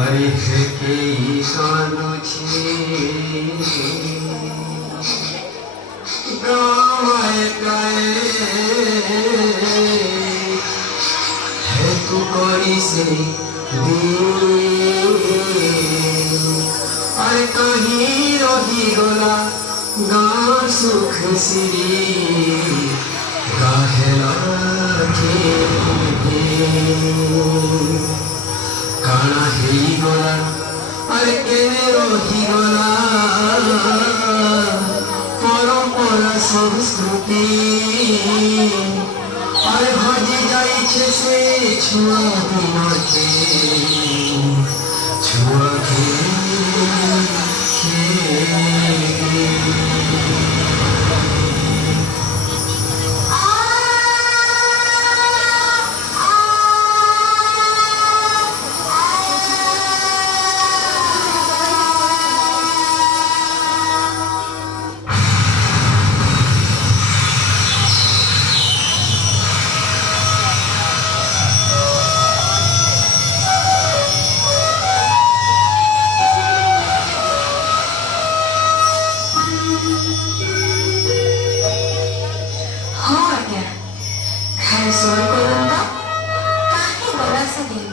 अरे है के कांदुछे गाए गाए है तू करी से अरे कहीं रही गला गाँव सुख सिरी काहेला के काना ही गला अरे के रही गला परंपरा संस्कृति अरे हजी जाइछे से छुआ दिनके छुआ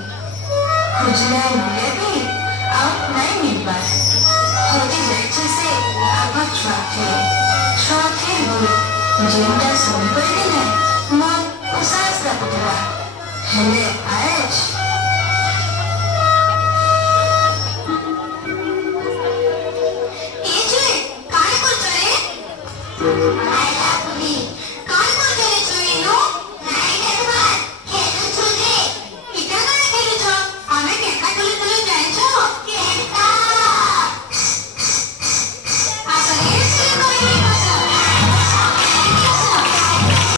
खुजला मिले भी अब नहीं मिल पाए होती जाइछे से आभा छुआखे बोल जेंडा सुन पड़े ना मन उसास का पुतला हेले आएछ